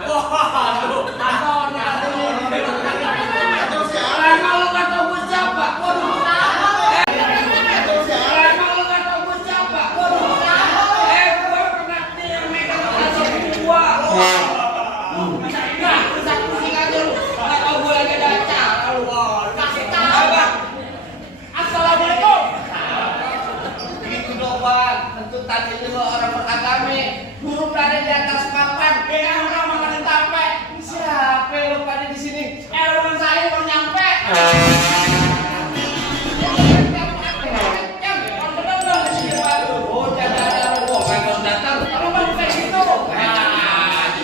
Waduh, kantornya kalau lu nggak tahu gue siapa, waduh. Kalau lu nggak tahu gue siapa, waduh. Gue pernah yang megang kasih gua. Nah, bisa pusing aja lu. Nggak tahu gue lagi ada acara lu. Kasih tahu. Assalamualaikum. Gitu dong bang. Tentu tadi lu orang beragama. Guru berada di atas papan. Kayak orang makan tape. Siapa lu pada di sini? Orang saya baru nyampe. Oh, jangan oh, baru datang. Kalau baru kayak gitu.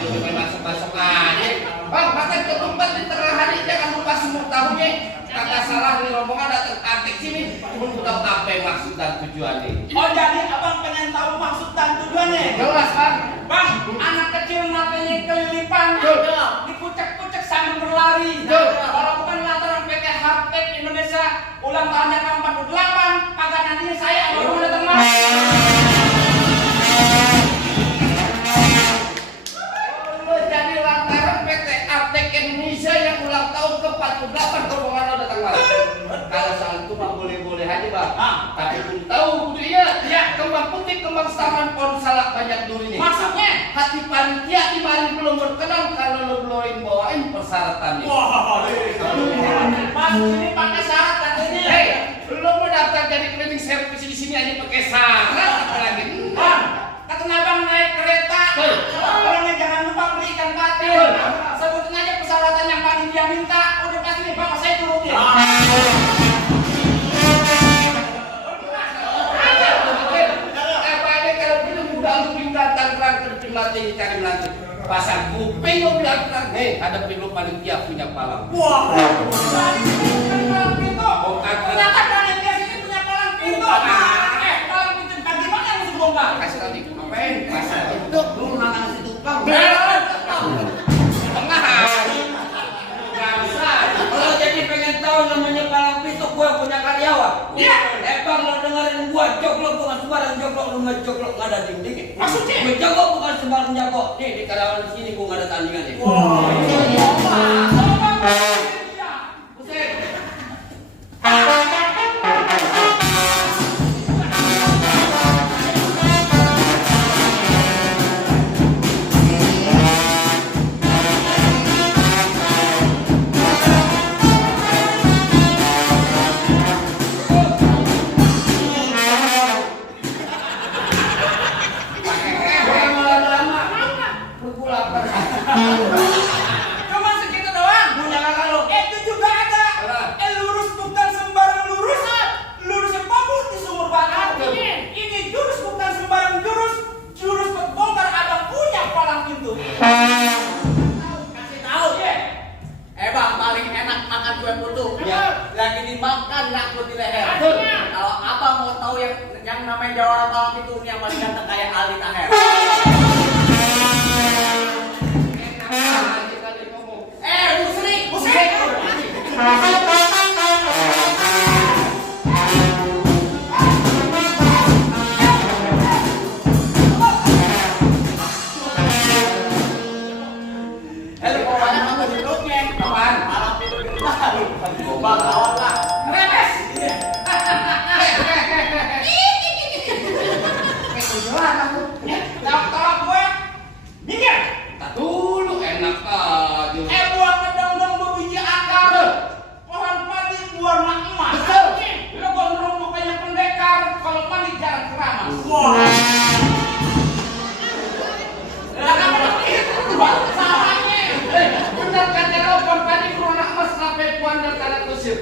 Jadi masuk-masuk aja. Bang, makan ke tempat di tengah hari jangan lupa semur tahunya. Kagak salah nih rombongan datang artik sini. Cuma tahu apa maksud dan tujuannya. Oh, jadi abang pengen tahu maksud dan tujuannya? Jelas, Bang. Bang, anak kecil matanya kelilipan, dipucek-pucek sambil berlari. Kalau bukan latar PT Haptek Indonesia ulang tahunnya ke-48, kagak nantinya saya baru datang mas. Oh, jadi lantaran PT Haptek Indonesia yang ulang tahun ke-48 rombongan lo datang mas. Kalau soal itu mah boleh-boleh aja bang. Tapi belum tahu budaya. Ya, kembang putih, kembang taman, pohon salak banyak durinya. Maksudnya? Hati panitia kemarin belum berkenan kalau lo belum bawain persyaratannya. Wah, mas ini pakai syarat katanya. Hei, lo mau daftar jadi cleaning service di sini aja pakai syarat apalagi? Bang, kata abang naik kereta. Orangnya jangan lupa beli ikan patin. Sebutin aja persyaratan yang panitia minta. Udah pasti nih bapak saya turutin. Cari melantik pasang kuping lo bilang hei ada pilu panitia punya palang. Wah, palang pintu. Ternyata panitia sini punya palang pintu. Palang pintu bagaimana yang mesti bongkar? Kasih tadi ngapain? Pasang itu lu nantang si tukang. Tengah. Gak usah. Kalau jadi pengen tahu namanya palang pintu gue punya karyawan. Iya. Bang lo dengerin gua joglok bukan sembarang joglok lu ngejoglok nggak ada dinding. Maksudnya? Gue joglok bukan sembarang jago. Nih di karyawan di sini gua nggak ada tandingannya. Wah, Buset. cuma segitu doang. Punya kakak lo. Itu juga ada. Lurus bukan sembarang lurus. Lurus yang bagus di sumur bakar. Ini jurus bukan sembarang jurus. Jurus berbongkar abang punya palang pintu. Kasih tahu ya. Bang paling enak makan kue putu. Ya. Lagi dimakan nyangkut di leher. Betul. Kalau abang mau tahu yang namanya jawara palang pintu ini yang paling ganteng kayak Ali Taher. Musrik. Musrik. Halo, mau banyak apa duduknya? Apaan? Palang pintu kita. Bang lawan lah. Remes. Tolong gue. Minggir. Tak dulu enak aja. Buah kedong-dong berbiji akar. Pohon padi warna emas. Betul. Lo gondrong mukanya pendekar. Kalau mandi jarang keramas. Wah. Jangan salahnya. Benar kata lo pohon padi berwarna emas sampai puan dan tanah kusir.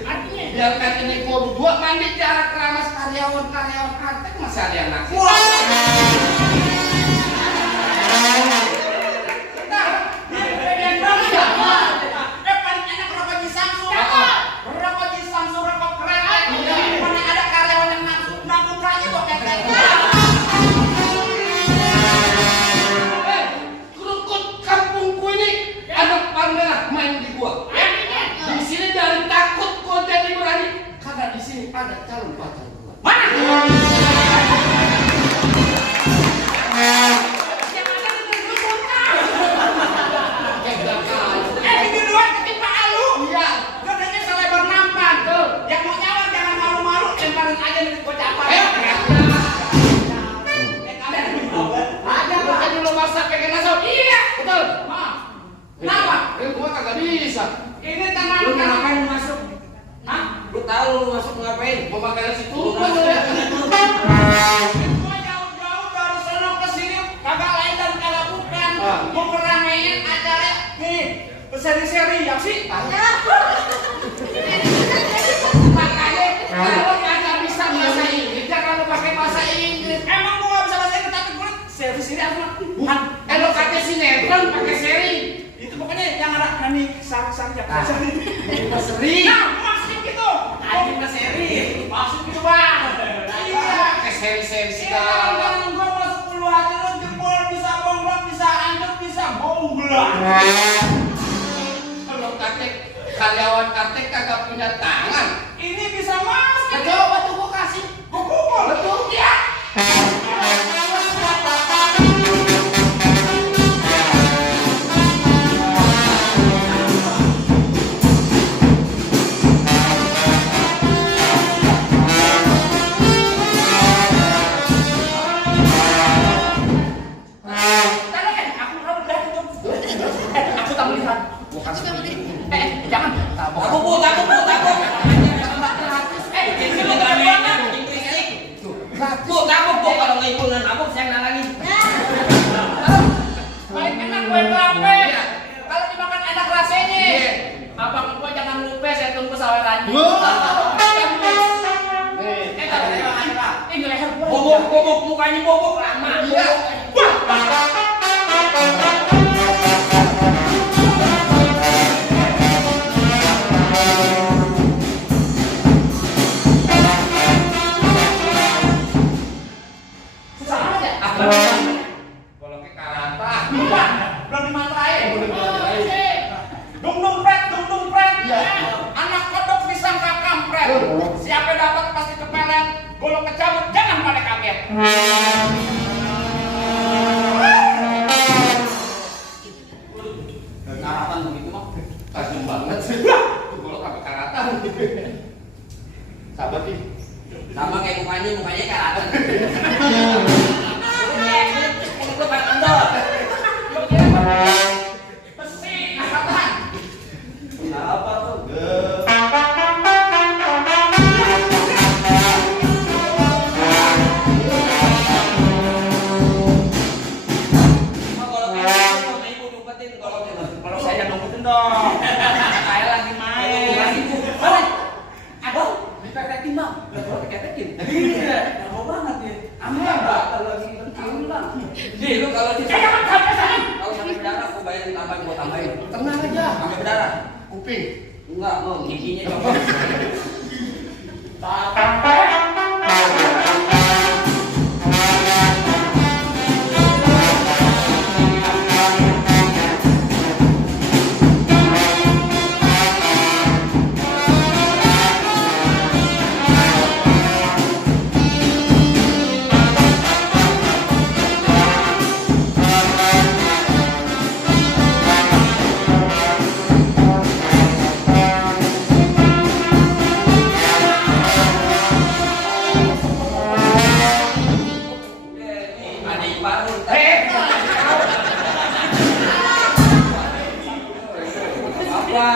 pakai situ kan ya. Gua jauh-jauh dari sono ke sini kagak lain dan kagak bukan. Mau ngeramein acara nih berseri-seri ya sih. Makanya kalau kagak bisa bahasa Inggris jangan lu pakai bahasa Inggris. Emang gua nggak bisa bahasa Inggris tapi gua seri-seri apa? Kalau kata sinetron pakai seri. Itu pokoknya yang ada nani sari-sari ya seri. Seri. Nah, maksud gitu. Anjing ke seri. Maksud gitu bang. Iya. Pakai seri-seri Sekarang segala. gua masuk dulu aja lu jempol bisa bonglok bisa anjir bisa bonglok. Kalau katek karyawan katek kagak punya tangan. Ini bisa masuk. Coba tuh gua kasih. Gua pukul. Betul. Ya. Aku tak melihat. Jangan. Takut bu. Ini ramenya bikin berisik. Bu, takut bu kalau nggak ikut dengan abang saya nalangin. Paling enak kue kerape. Kalau dimakan enak rasanya. Abang gua jangan lupa saya tunggu sawerannya. Ini leher gua. Bobok mukanya bobok lama. Susah aja. Kalau ke karata. Bukan, belum dimantrain. Dung pret. Anak kodok disangka kampret. Siapa dapat pasti kepelet. Golok kecabut, jangan pada kaget. Harapan begitu mah. Tajam banget sih. Kalau pakai karata. Sabar nih. Sama kayak mukanya karatan. Ini gue pakai kendor. Besi, apaan? Apa tuh? Kalau ibu numpetin kalau saya jangan numpetin dong. Saya lagi main. Abang, dipepetin bang. Gak dipepetin. Iya, mau banget ya. Aman bang, kalau lagi penting bang. Nih lu kalau di Jangan sampai sana. kalau sampai berdarah aku bayarin tambahin gua tambahin. Tenang aja. Sampai berdarah. Kuping. Enggak, mau giginya coba. Ada baru. Apa?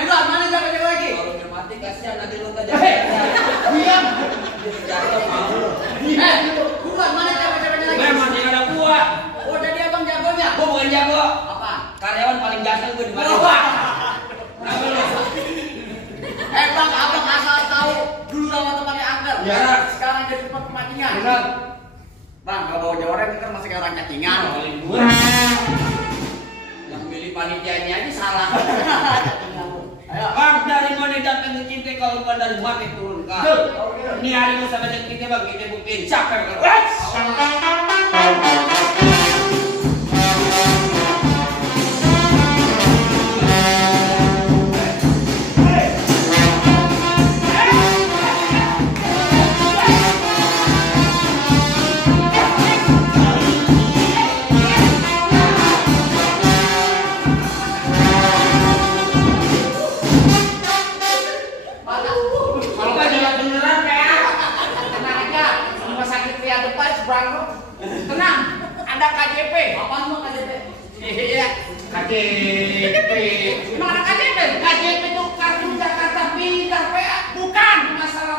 Buruan, mana jaga lagi? Kalau dia mati kasihan nanti lu ke jalan. Diam. Jatuh mau. Buruan, mana jaga lagi? Memang yang ada gua. Oh, jadi abang jagonya? Gua bukan jago. Apa? Karyawan paling ganteng gua di mana? Kenapa lu? Bang, abang asal tahu dulu nama tempatnya angker. Ya. Sekarang jadi tempat pemancingan. Benar. Bang, kalau bawa joreng kan masih kayak orang cacingan. Paling gua. Yang milih panitianya aja salah. Ayo. Bang, dari mana datang ke kita kalau bukan dari mati turun kak? Ini hari ini sama dengan kita bang, kita buktiin siapa yang keluar. Kalau nggak jalan beneran kayak Tenang aja, rumah sakit Ria depan seberang lu. Tenang, ada KJP. Apaan lu KJP? Iya, KJP. emang ada KJP? KJP itu kartu Jakarta Pintar, PA. Bukan, masalah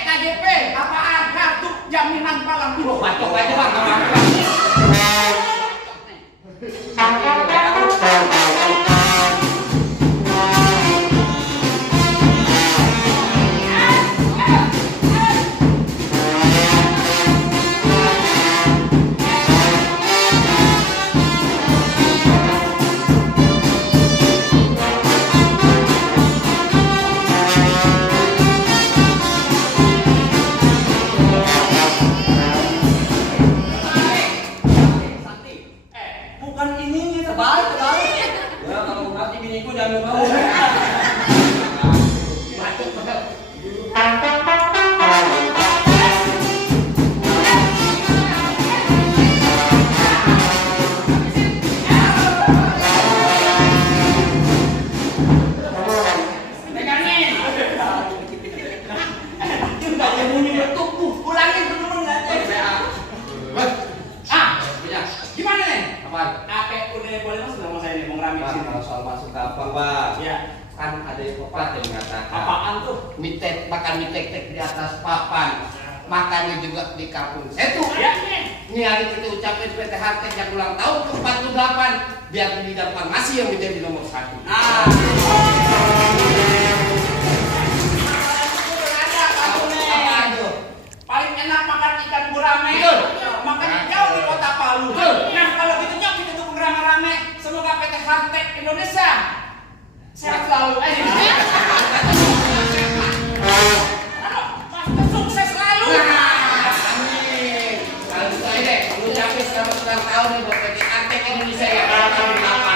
KJP, apaan? Kartu jaminan palang. Bacok aja bang, nggak apa-apa. Bukan ininya, terbalik. Ya kalau nanti biniku jangan mau. Bacok bener. Pegangin. Nggak ada bunyi betuk. Ulangin temen nggak ada. Ah, Punya. gimana nih? Apaan? Apa udah boleh masuk sama saya nih, mau ngerame Bang, sini. kalau soal masuk gampang bang. Ya. Kan ada yang pepatah yang mengatakan. Apaan tuh? Makan mie tek-tek di atas papan, makannya juga di kampung setu. Ya. Ini hari kita ucapin PT Hartek yang ulang tahun ke-48 biar di depan masih yang menjadi nomor 1. Ah. Ada kamu nih. Apa itu? Paling enak makan ikan gurame. Betul. Makanya jauh di kota Palu. Betul. Nah kalau gitu nyok kita dukung rame-rame. Semoga PT Hartek Indonesia sehat selalu. Mas sukses selalu. Amin. Kalau gitu aja deh, ucapin selamat ulang tahun nih buat PT Hartek Indonesia yang ke-48.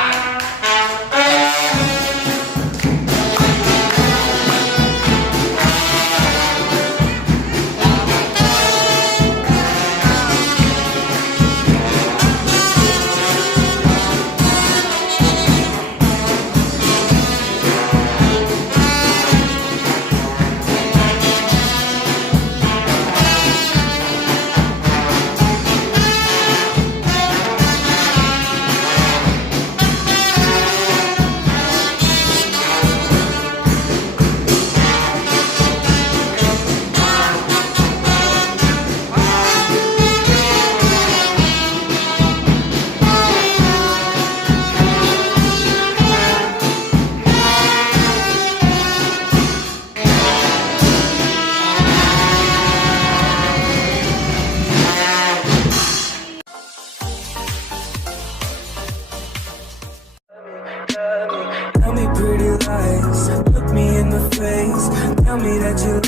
Tell me pretty lies, look me in the face. Tell me that you